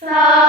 So